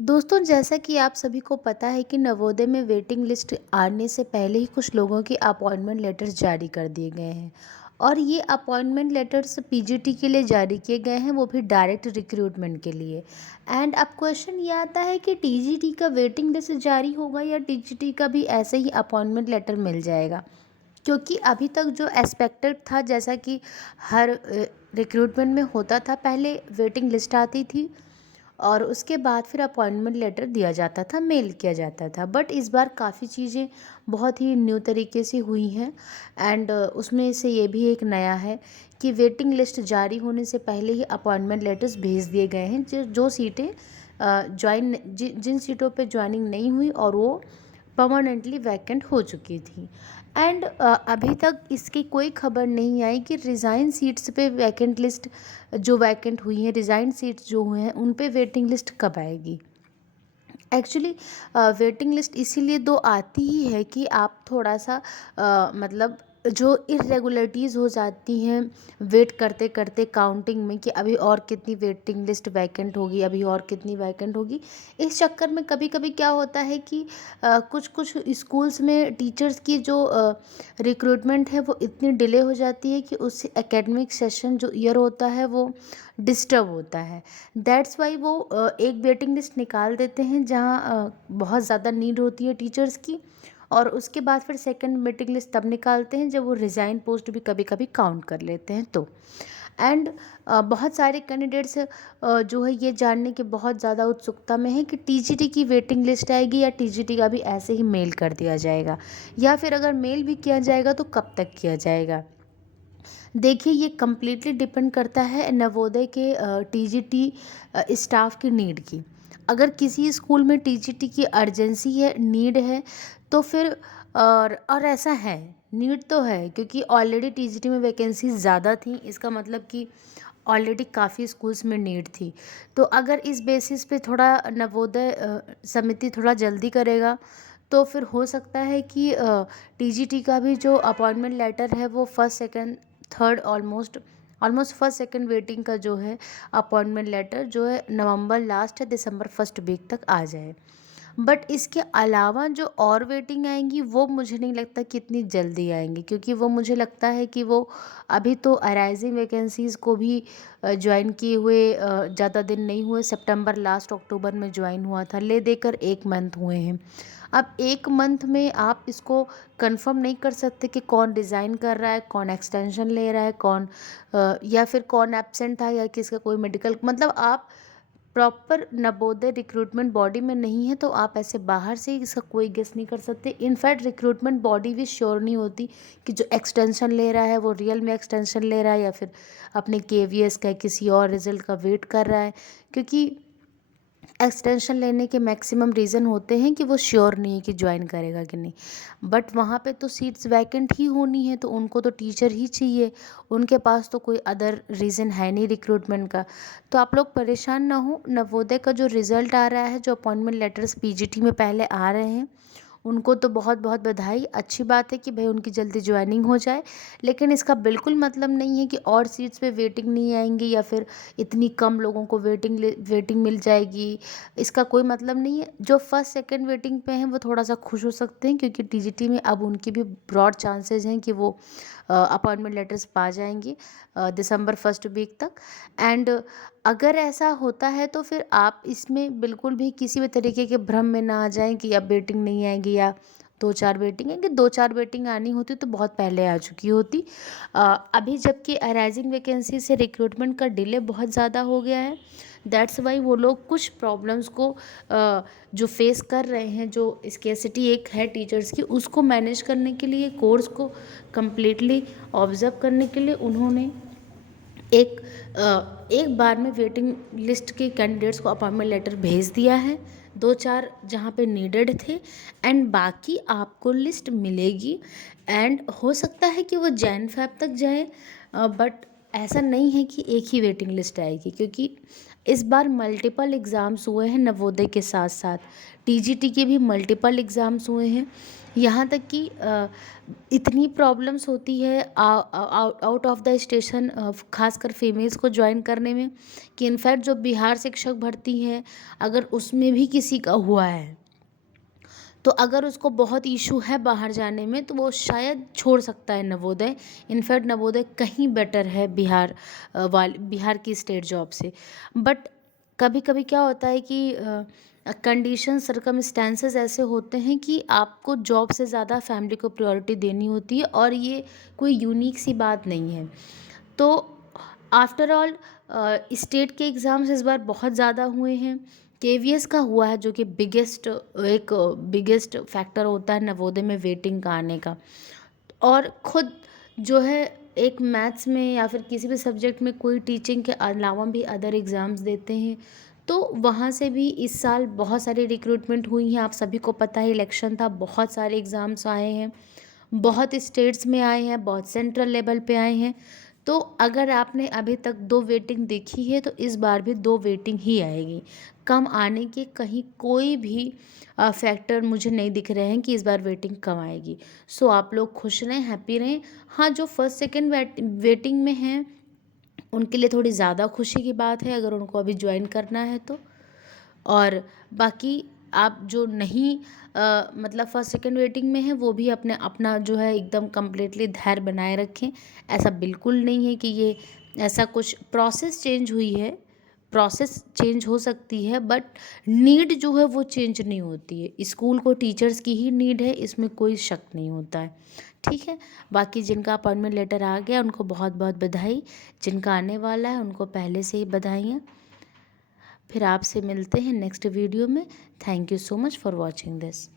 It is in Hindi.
दोस्तों, जैसा कि आप सभी को पता है कि नवोदय में वेटिंग लिस्ट आने से पहले ही कुछ लोगों की अपॉइंटमेंट लेटर्स जारी कर दिए गए हैं। और ये अपॉइंटमेंट लेटर्स पीजीटी के लिए जारी किए गए हैं, वो भी डायरेक्ट रिक्रूटमेंट के लिए। एंड अब क्वेश्चन ये आता है कि टीजीटी का वेटिंग लिस्ट जारी होगा या टीजीटी का भी ऐसे ही अपॉइंटमेंट लेटर मिल जाएगा। क्योंकि अभी तक जो एक्सपेक्टेड था, जैसा कि हर रिक्रूटमेंट में होता था, पहले वेटिंग लिस्ट आती थी और उसके बाद फिर अपॉइंटमेंट लेटर दिया जाता था, मेल किया जाता था। बट इस बार काफ़ी चीज़ें बहुत ही न्यू तरीके से हुई हैं। एंड उसमें से ये भी एक नया है कि वेटिंग लिस्ट जारी होने से पहले ही अपॉइंटमेंट लेटर्स भेज दिए गए हैं, जो जो सीटें जिन सीटों पे ज्वाइनिंग नहीं हुई और वो परमानेंटली वैकेंट हो चुकी थी। एंड अभी तक इसकी कोई खबर नहीं आई कि रिज़ाइन सीट्स पे वैकेंट लिस्ट जो वैकेंट हुई हैं, रिज़ाइन सीट्स जो हुए हैं, उन पे वेटिंग लिस्ट कब आएगी। एक्चुअली वेटिंग लिस्ट इसीलिए दो आती ही है कि आप थोड़ा सा मतलब जो इरेगुलरिटीज़ हो जाती हैं वेट करते करते काउंटिंग में, कि अभी और कितनी वेटिंग लिस्ट वैकेंट होगी, अभी और कितनी वैकेंट होगी। इस चक्कर में कभी कभी क्या होता है कि कुछ कुछ स्कूल्स में टीचर्स की जो रिक्रूटमेंट है वो इतनी डिले हो जाती है कि उस एकेडमिक सेशन जो ईयर होता है वो डिस्टर्ब होता है। दैट्स वाई वो एक वेटिंग लिस्ट निकाल देते हैं जहाँ बहुत ज़्यादा नीड होती है टीचर्स की। और उसके बाद फिर सेकंड वेटिंग लिस्ट तब निकालते हैं जब वो रिज़ाइन पोस्ट भी कभी कभी काउंट कर लेते हैं तो। एंड बहुत सारे कैंडिडेट्स जो है ये जानने की बहुत ज़्यादा उत्सुकता में है कि टीजीटी की वेटिंग लिस्ट आएगी या टीजीटी का भी ऐसे ही मेल कर दिया जाएगा, या फिर अगर मेल भी किया जाएगा तो कब तक किया जाएगा। देखिए, ये कम्प्लीटली डिपेंड करता है नवोदय के टीजीटी स्टाफ की नीड की। अगर किसी स्कूल में टीजीटी की अर्जेंसी है, नीड है, तो फिर और ऐसा है, नीड तो है क्योंकि ऑलरेडी टीजीटी में वैकेंसी ज़्यादा थी, इसका मतलब कि ऑलरेडी काफ़ी स्कूल्स में नीड थी। तो अगर इस बेसिस पे थोड़ा नवोदय समिति थोड़ा जल्दी करेगा तो फिर हो सकता है कि टीजीटी का भी जो अपॉइंटमेंट लेटर है वो first second third almost almost first second waiting का जो है अपॉइंटमेंट लेटर जो है नवंबर लास्ट या दिसंबर फर्स्ट वीक तक आ जाए। बट इसके अलावा जो और वेटिंग आएंगी वो मुझे नहीं लगता कि इतनी जल्दी आएंगी, क्योंकि वो मुझे लगता है कि वो अभी तो अराइजिंग वैकेंसीज़ को भी ज्वाइन किए हुए ज़्यादा दिन नहीं हुए। सितंबर लास्ट अक्टूबर में ज्वाइन हुआ था, ले देकर 1 मंथ हुए हैं। अब 1 मंथ में आप इसको कंफर्म नहीं कर सकते कि कौन डिज़ाइन कर रहा है, कौन एक्सटेंशन ले रहा है, कौन या फिर कौन एब्सेंट था या किसका कोई मेडिकल, मतलब आप प्रॉपर नवोदय रिक्रूटमेंट बॉडी में नहीं है तो आप ऐसे बाहर से ही इसका कोई गेस नहीं कर सकते। इनफैक्ट रिक्रूटमेंट बॉडी भी श्योर नहीं होती कि जो एक्सटेंशन ले रहा है वो रियल में एक्सटेंशन ले रहा है या फिर अपने केवीएस का किसी और रिजल्ट का वेट कर रहा है। क्योंकि एक्सटेंशन लेने के मैक्सिमम रीज़न होते हैं कि वो श्योर नहीं है कि ज्वाइन करेगा कि नहीं। बट वहाँ पे तो सीट्स वैकेंट ही होनी है, तो उनको तो टीचर ही चाहिए, उनके पास तो कोई अदर रीज़न है नहीं रिक्रूटमेंट का। तो आप लोग परेशान ना हो, नवोदय का जो रिज़ल्ट आ रहा है, जो अपॉइंटमेंट लेटर्स पीजीटी में पहले आ रहे हैं, उनको तो बहुत बहुत बधाई। अच्छी बात है कि भाई उनकी जल्दी ज्वाइनिंग हो जाए, लेकिन इसका बिल्कुल मतलब नहीं है कि और सीट्स पे वेटिंग नहीं आएंगी या फिर इतनी कम लोगों को वेटिंग मिल जाएगी। इसका कोई मतलब नहीं है। जो फर्स्ट सेकंड वेटिंग पे हैं वो थोड़ा सा खुश हो सकते हैं, क्योंकि टीजीटी में अब उनकी भी ब्रॉड चांसेस हैं कि वो अपॉइंटमेंट लेटर्स पा जाएंगे दिसंबर फर्स्ट वीक तक। एंड अगर ऐसा होता है तो फिर आप इसमें बिल्कुल भी किसी भी तरीके के भ्रम में ना आ जाएं कि अब वेटिंग नहीं आएगी या 2-4 वेटिंग आएंगी। 2-4 वेटिंग आनी होती तो बहुत पहले आ चुकी होती। अभी जबकि अराइजिंग वैकेंसी से रिक्रूटमेंट का डिले बहुत ज़्यादा हो गया है। दैट्स वाई वो लोग कुछ प्रॉब्लम्स को जो फेस कर रहे हैं, जो स्केसिटी एक है टीचर्स की, उसको मैनेज करने के लिए, कोर्स को कम्प्लीटली ऑब्जर्व करने के लिए उन्होंने एक एक बार में वेटिंग लिस्ट के कैंडिडेट्स को अपॉइंटमेंट लेटर भेज दिया है, 2-4 जहाँ पे नीडेड थे। एंड बाकी आपको लिस्ट मिलेगी। एंड हो सकता है कि वो जैन फैब तक जाए, बट ऐसा नहीं है कि एक ही वेटिंग लिस्ट आएगी, क्योंकि इस बार मल्टीपल एग्ज़ाम्स हुए हैं नवोदय के साथ साथ, टीजीटी के भी मल्टीपल एग्ज़ाम्स हुए हैं। यहाँ तक कि इतनी प्रॉब्लम्स होती है आउट ऑफ द स्टेशन, खासकर फीमेल्स को ज्वाइन करने में, कि इनफैक्ट जो बिहार शिक्षक भर्ती है, अगर उसमें भी किसी का हुआ है तो अगर उसको बहुत इशू है बाहर जाने में तो वो शायद छोड़ सकता है नवोदय। इनफैक्ट नवोदय कहीं बेटर है बिहार की स्टेट जॉब से। बट कभी कभी क्या होता है कि कंडीशन सर्कमस्टेंसेस ऐसे होते हैं कि आपको जॉब से ज़्यादा फैमिली को प्रायोरिटी देनी होती है, और ये कोई यूनिक सी बात नहीं है। तो आफ्टर ऑल स्टेट के एग्ज़ाम्स इस बार बहुत ज़्यादा हुए हैं। केवीएस का हुआ है, जो कि बिगेस्ट फैक्टर होता है नवोदय में वेटिंग का आने का। और खुद जो है एक मैथ्स में या फिर किसी भी सब्जेक्ट में कोई टीचिंग के अलावा भी अदर एग्ज़ाम्स देते हैं, तो वहाँ से भी इस साल बहुत सारी रिक्रूटमेंट हुई हैं। आप सभी को पता है इलेक्शन था, बहुत सारे एग्ज़ाम्स आए हैं, बहुत स्टेट्स में आए हैं, बहुत सेंट्रल लेवल पे आए हैं। तो अगर आपने अभी तक 2 वेटिंग देखी है तो इस बार भी 2 वेटिंग ही आएगी। कम आने के कहीं कोई भी फैक्टर मुझे नहीं दिख रहे हैं कि इस बार वेटिंग कम आएगी। सो आप लोग खुश रहें, हैप्पी रहें। हाँ, जो फर्स्ट सेकंड वेटिंग में हैं उनके लिए थोड़ी ज़्यादा खुशी की बात है, अगर उनको अभी ज्वाइन करना है तो। और बाकी आप जो नहीं मतलब फर्स्ट सेकंड वेटिंग में है, वो भी अपने अपना जो है एकदम कम्प्लीटली धैर्य बनाए रखें। ऐसा बिल्कुल नहीं है कि ये ऐसा कुछ प्रोसेस चेंज हुई है, प्रोसेस चेंज हो सकती है बट नीड जो है वो चेंज नहीं होती है। स्कूल को टीचर्स की ही नीड है, इसमें कोई शक नहीं होता है। ठीक है, बाकी जिनका अपॉइंटमेंट लेटर आ गया उनको बहुत बहुत बधाई, जिनका आने वाला है उनको पहले से ही बधाइयाँ। फिर आपसे मिलते हैं नेक्स्ट वीडियो में। Thank you so much for watching this.